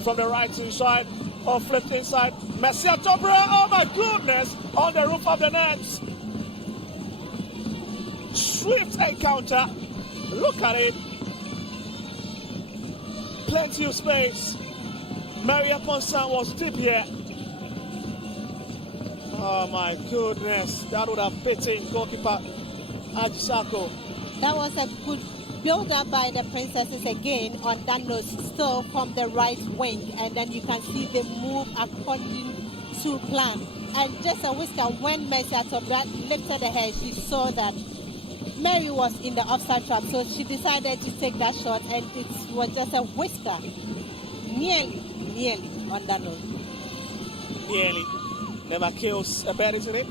from the right side or flipped inside. Messia Tobra, oh my goodness, on the roof of the nets. Swift encounter. Look at it. Plenty of space. Maria Ponsan was deep here. Oh my goodness, that would have beaten goalkeeper Ajisako. That was a good build-up by the Princesses again on that note, still from the right wing, and then you can see the move according to plan. And just a whisker, when Messi lifted her head, she saw that Mary was in the offside trap, so she decided to take that shot, and it was just a whisker, nearly on that note. Nearly. Never kills a bird, isn't it?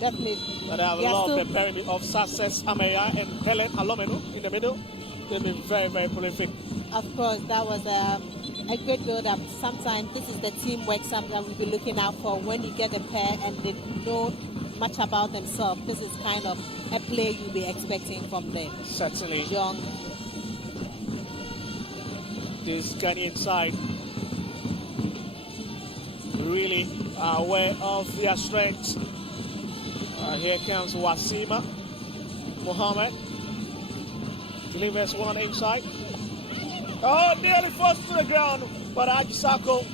Definitely. But I love the pyramid of Success Ameya and Helen Alomenu in the middle. They've been very, very prolific. Of course, that was a great build-up. Sometimes this is the teamwork sometimes we'll be looking out for when you get a pair and they know much about themselves. This is kind of a play you'll be expecting from them. Certainly. Young. This Ghanaian side really are aware of their strengths. Here comes Wasima Mohammed. Delivers one inside. Oh, nearly forced to the ground, but Ajisako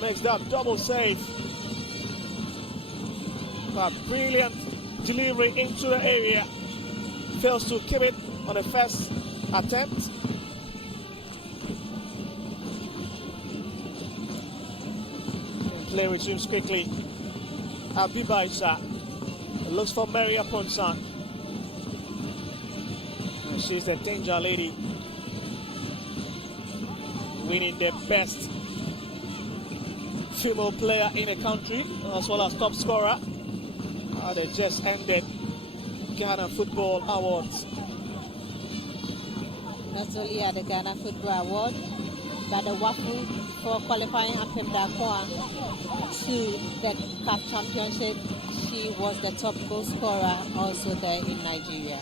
makes that double save. A brilliant delivery into the area. Fails to keep it on the first attempt. Play resumes quickly. Abibaisa looks for Maria Ponsan. She's the danger lady, winning the best female player in the country as well as top scorer. They just ended Ghana Football Awards. Not only at the Ghana Football Award, but the waffle for qualifying Ampem Dakwa to the CAF Championship. She was the top goal scorer also there in Nigeria.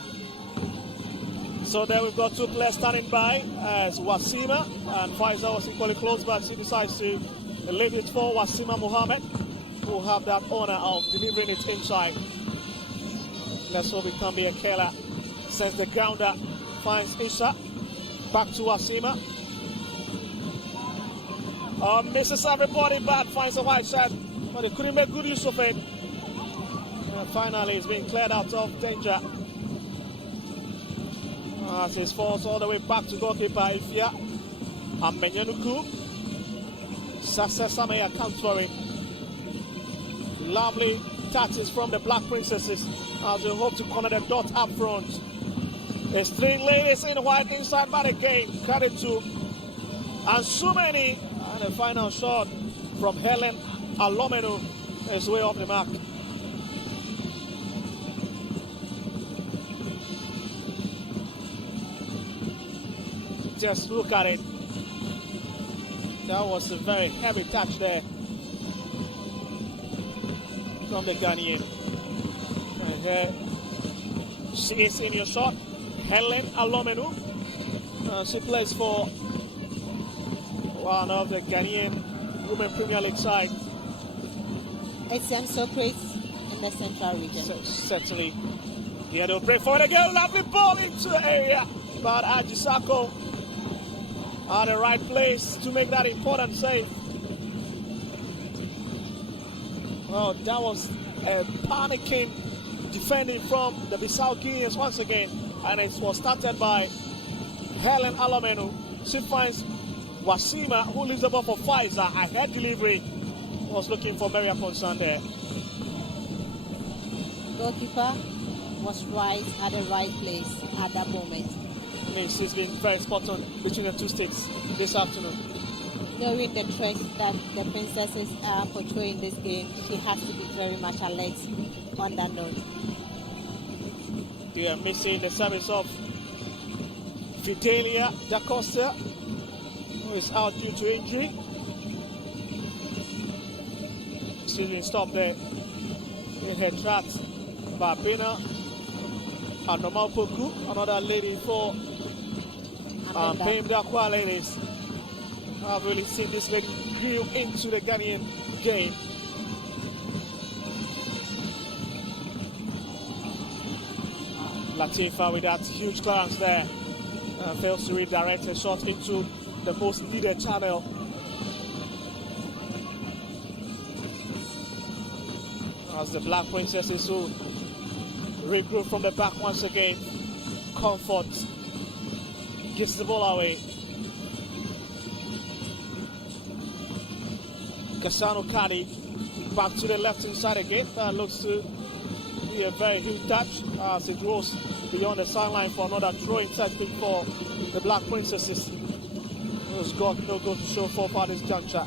So there we've got two players standing by as Wasima, and Faisal was equally close, but she decides to leave it for Wasima Mohammed, who will have that honor of delivering it inside. Let's hope it can be a killer. Sends the grounder, finds Isha, back to Wasima. Misses everybody, but finds a white shot, but he couldn't make good use of it. And finally, it's being cleared out of danger. As it falls all the way back to goalkeeper Ifia. And Menyanuku. Sasa Samaya comes for it. Lovely touches from the Black Princesses as they hope to corner the dot up front. The string ladies in white inside, but again, cut it to Ansumeni. And the final shot from Helen Alomenu is way off the mark. Just look at it. That was a very heavy touch there from the Ghanaian. And she is in your shot, Helen Alomenu. She plays for one of the Ghanaian Women Premier League side. HCM Socrates in the Central region. Certainly. Here they'll play for it again. Lovely ball into the area. But Ajisako at the right place to make that important save. Well, that was a panicking defending from the Bissau Guineans once again. And it was started by Helen Alomenu. She finds Wasima, who leaves the ball for Pfizer. A head delivery. Was looking for Maria Ponsan there. Goalkeeper was right at the right place at that moment. I mean, she's been very spot on between the two sticks this afternoon. Knowing the threat that the princesses are portraying this game, she has to be very much alert on that note. They are missing the service of Fidelia Da Costa, who is out due to injury. She's been stopped there in her tracks by Bina and Normal Poku, another lady for Pem Dakwa ladies. I've really seen this lady grew into the Ghanaian game. Latifa with that huge clearance there. Fails to redirect a shot into the most needed channel. As the Black Princesses who regroup from the back once again. Comfort gives the ball away. Kasano Kadi back to the left hand side again. That looks to be a very good touch as it goes beyond the sideline for another throwing technique for the Black Princesses. Who's got no goal to show for at this juncture.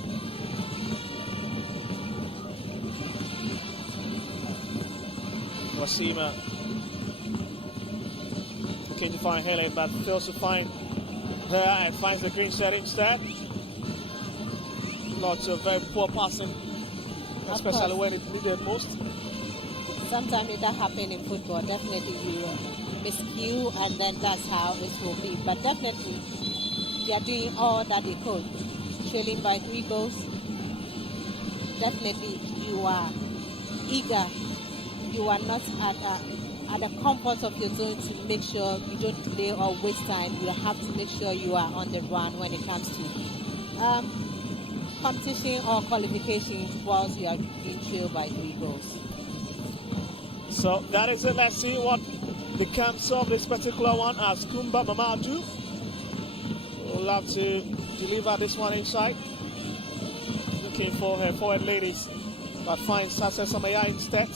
Wasima looking to find Helen, but fails to find her and finds the green set instead. Lots of very poor passing, especially when it's needed most. Sometimes it does happen in football. Definitely you miscue, and then that's how it will be. But definitely they are doing all that they could. Trailing by 3 goals. Definitely you are eager. You are not at the comfort of your zone to make sure you don't delay or waste time. You have to make sure you are on the run when it comes to competition or qualification whilst you are being trailed by 3 goals. So that is it. Let's see what the camps of this particular one as Kumba Mamadou. We'll have to deliver this one inside. Looking for her forward ladies, but finds Sasa Samaya instead,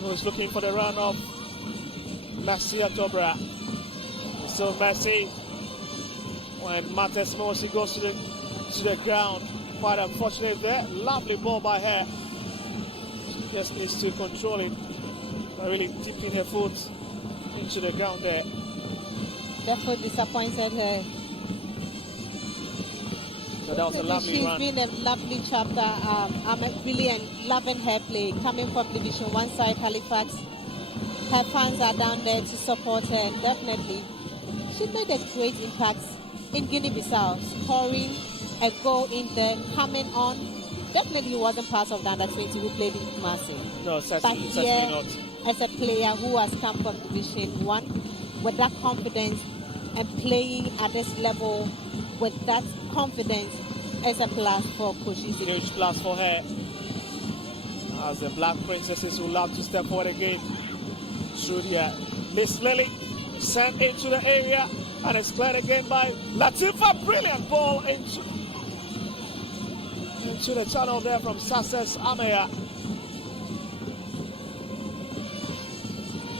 who is looking for the run of Nasia Dobra. So Messi, when Mates Mosi goes to the ground, quite unfortunate there. Lovely ball by her. She just needs to control it by really dipping her foot into the ground there. That's what disappointed her. So that was a lovely run. She's been a lovely chapter. I'm really loving her play. Coming from Division 1 side Halifax, her fans are down there to support her. And definitely, she made a great impact in Guinea Bissau, scoring a goal in there, coming on. Definitely wasn't part of the under-20 who played in Kumasi. No, certainly not. As a player who has come from Division 1 with that confidence and playing at this level with that confidence as a plus for Coach Izzy. Huge plus for her. As the Black Princesses will love to step forward again. Through here. Miss Lily sent into the area and it's cleared again by Latifa. Brilliant ball into the channel there from Success Amaya.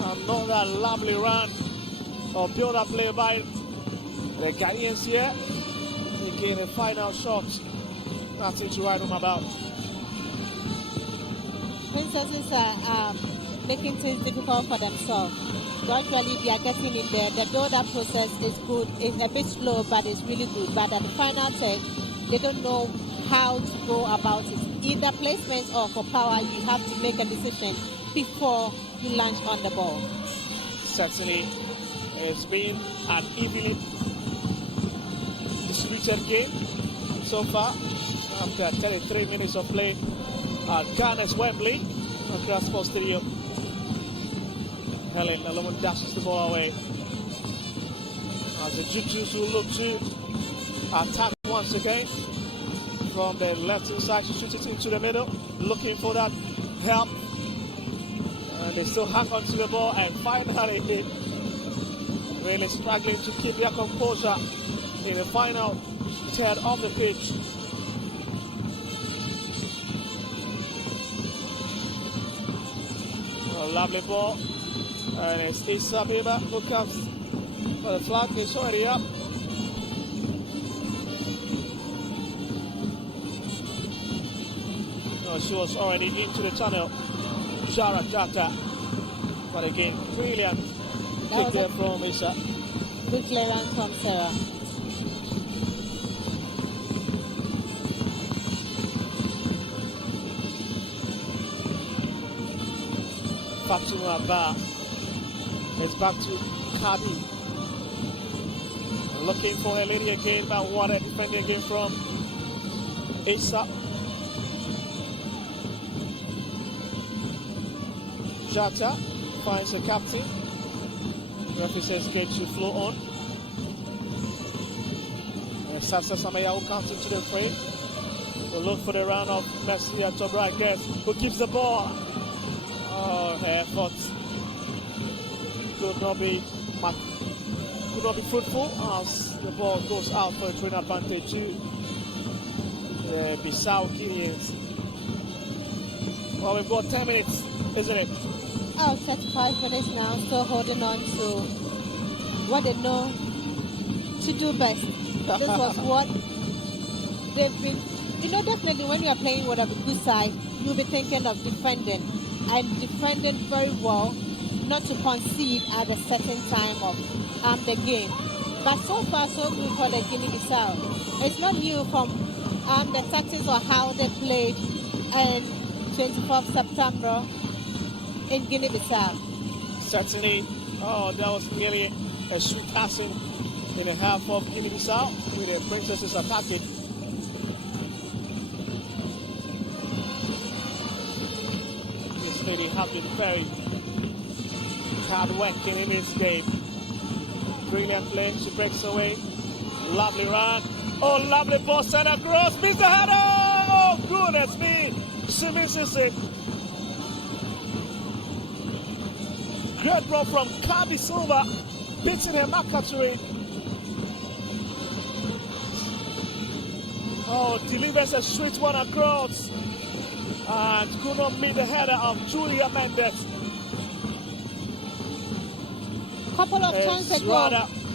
Another lovely run or build-up play by the Ghanaians here. Again, a final shot. Nothing to write home about. Princesses are making things difficult for themselves. Gradually, they are getting in there. The build-up process is good. It's a bit slow, but it's really good. But at the final tech, they don't know how to go about it. Either placement or for power, you have to make a decision before you launch on the ball. Certainly, it's been an evenly distributed game so far. After 33 minutes of play at Ghana's Wembley, across Sports Stadium. Helen Alomon dashes the ball away. As the Jujus will look to attack once again. From the left hand side, she shoots it into the middle, looking for that help. And they still hang on to the ball and finally hit. Really struggling to keep their composure in the final third of the pitch. A lovely ball. And it's Issa Biba who comes for the flag. It's already up. No, she was already into the tunnel. Shara Jata. But again, brilliant kick there from Issa. Good clearance from Sarah. Back to Maba. It's back to Kadi. Looking for her lady again, but what a defending again from Issa. Jata finds the captain. Referee says game should flow on. And Sasa Samaya will comes into the frame. We'll look for the round of Nasia Tobra, I guess, who keeps the ball. Oh, her efforts could not be fruitful as the ball goes out for a twin advantage to the Bissau Guineans. Well, we've got 10 minutes, isn't it? Oh, 35 minutes now, still holding on to what they know to do best. This was what they've been, definitely when you are playing with a good side, you'll be thinking of defending and defending very well, not to concede at a certain time of the game. But so far, so good for the Guinea Bissau. It's not new from the tactics or how they played on 24th September in Guinea Bissau. Certainly, that was nearly a sweet passing in the half of Guinea Bissau with the Princesses attacking. This lady has been very hard working in this game. Brilliant play, she breaks away. Lovely run. Oh, lovely ball sent across. Mr. Header! Oh, goodness me! She misses it. Great ball from Kabi Silva, beating her Makaturi. Oh, delivers a sweet one across. And could not meet the header of Julia Mendes. Couple of chances ago,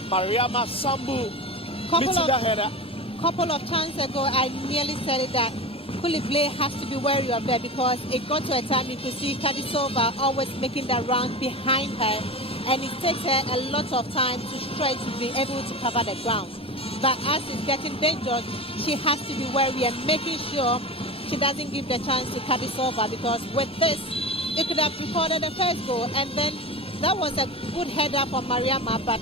Mariama Sambu meeting the header. Couple of chances ago, I nearly said it that Qualifier has to be wary of her, because it got to a time you could see Kadisova always making that round behind her, and it takes her a lot of time to stretch to be able to cover the ground. But as it's getting dangerous, she has to be wary and making sure she doesn't give the chance to Kadisova, because with this, it could have recorded the first goal, and then that was a good header from Mariama, but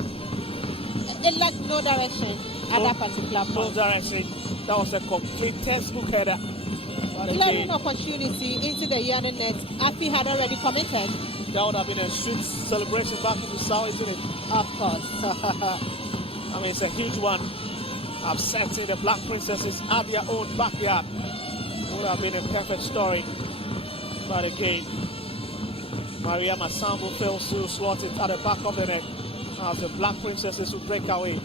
it lacked no direction at that particular point. No direction. That was a complete textbook header. Clearing opportunity into the Yana net. Afi had already committed. That would have been a sweet celebration back in Bissau, isn't it? Of course. I mean, it's a huge one. Upsetting the Black Princesses at their own backyard. Would have been a perfect story. But again, Maria Masambu fails to slot it at the back of the net as the Black Princesses will break away.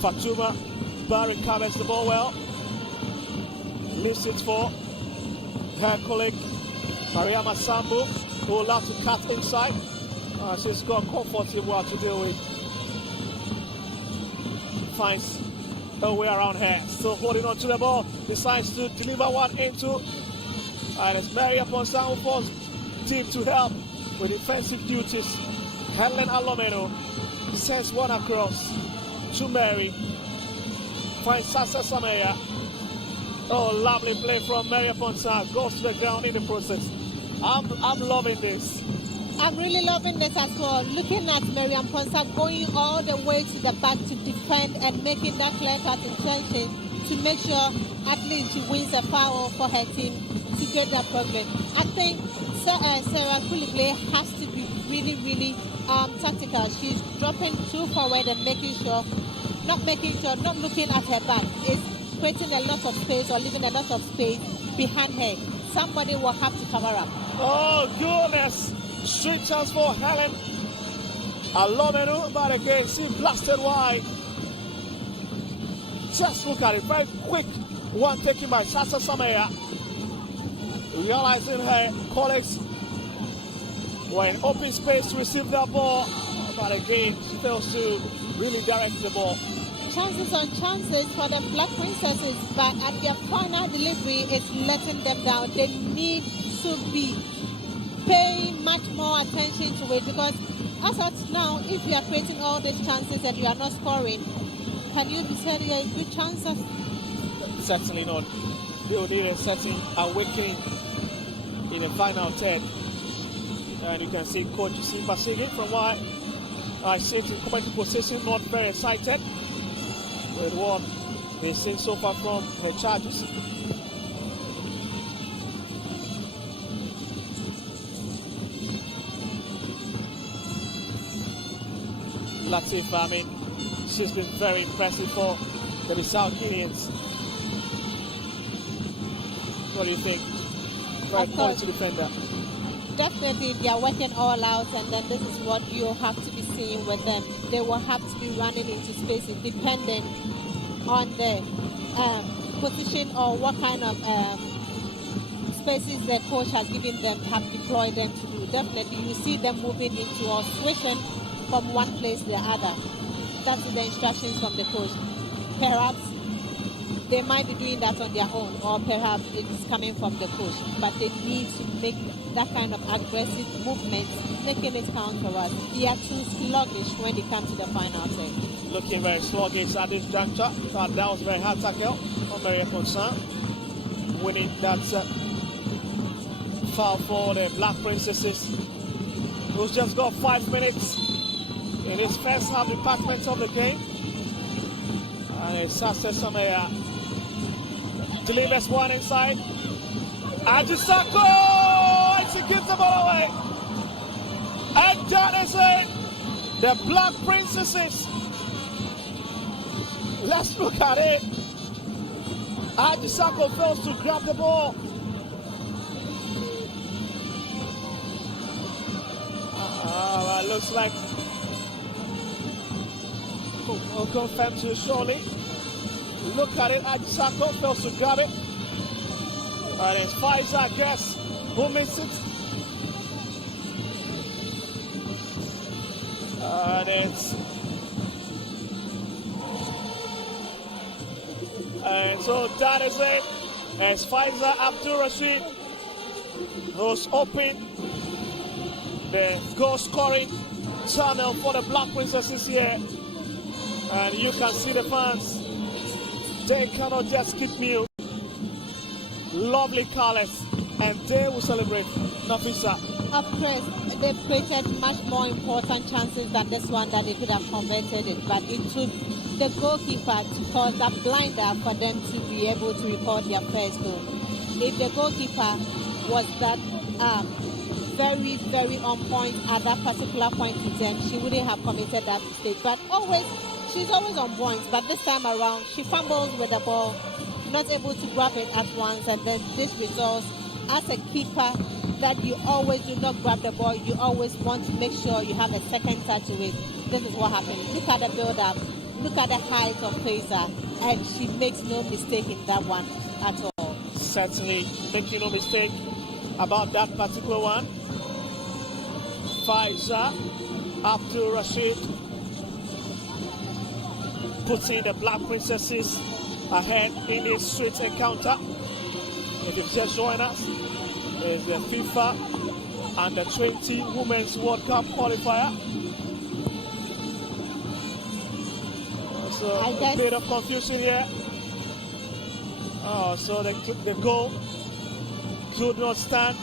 Fatuma Barry covers the ball well. Leaves it for her colleague Maria Masambu, who allowed to cut inside. She's got comfortable to deal with. Finds a way around her. Still holding on to the ball. Decides to deliver one into. And it's Maria Ponsa who forced team to help with defensive duties. Helen Alomeno sends one across to Mary. Finds Sasa Samaya. Oh, lovely play from Maria Ponsa. Goes to the ground in the process. I'm loving this. I'm really loving this as well. Looking at Mariam Ponsa going all the way to the back to defend and making that clear-cut intention to make sure at least she wins a foul for her team to get that progress. I think Sarah Qualifier has to be really tactical. She's dropping too forward and not looking at her back. It's creating a lot of space or leaving a lot of space behind her. Somebody will have to cover up. Oh, goodness. Straight chance for Helen Alomenu, but again, she blasted wide. Just look at it, very quick one taken by Sasa Samaya. Realizing her colleagues were in open space to receive that ball, but again, she fails to really direct the ball. Chances on chances for the Black Princesses, but at their final delivery, it's letting them down. They need to be paying much more attention to it, because as of now, if you are creating all these chances and you are not scoring, can you be said you are a good chance of? Certainly not. They will need a certain awakening in the final 10. And you can see Coach Simba Sige, from what I see in commenting position, not very excited with what they've seen so far from her charges. Latif, I mean, she's been very impressive for the Bissau Guineans. What do you think? Very quality defender. Definitely, they are working all out, and then this is what you have to be seeing with them. They will have to be running into spaces depending on the position or what kind of spaces the coach has given them, have deployed them to do. Definitely, you see them moving into or switching from one place to the other. That's the instructions from the coach. Perhaps they might be doing that on their own, or perhaps it's coming from the coach. But they need to make that kind of aggressive movement, making it count for us. They are too sluggish when they come to the final thing. Looking very sluggish at this juncture. But that was a very hard tackle from Maria Ponsa, winning that foul for the Black Princesses, who's just got 5 minutes in this first half department of the game. And it's Sasa Samaya delivers one inside. Ajisako executes the ball away. And that is it. The Black Princesses. Let's look at it. Ajisako fails to grab the ball. Looks like confirmed to surely. Look at it, Ajako fails to grab it. And it's Pfizer, I guess, who missed it. And so that is it. As Pfizer Abdul Rashid who's open the goal scoring channel for the Black Princesses here. And you can see the fans. They cannot just keep mute. Lovely colors. And they will celebrate. Nafisa. Of course, they've created much more important chances than this one that they could have converted it. But it took the goalkeeper to cause a blinder for them to be able to record their first goal. If the goalkeeper was that very, very on point at that particular point in time, she wouldn't have committed that mistake. But she's always on point. But this time around, she fumbles with the ball, not able to grab it at once, and then this results as a keeper that you always do not grab the ball. You always want to make sure you have a second touch to it. This is what happens. Look at the build-up. Look at the height of Fraser, and she makes no mistake in that one at all. Certainly making no mistake about that particular one. Faiza Abdul Rashid putting the Black Princesses ahead in this street encounter. If you've just joined us, it's the FIFA Under-20 Women's World Cup Qualifier. So a bit of confusion here. Oh, so the goal could not stand.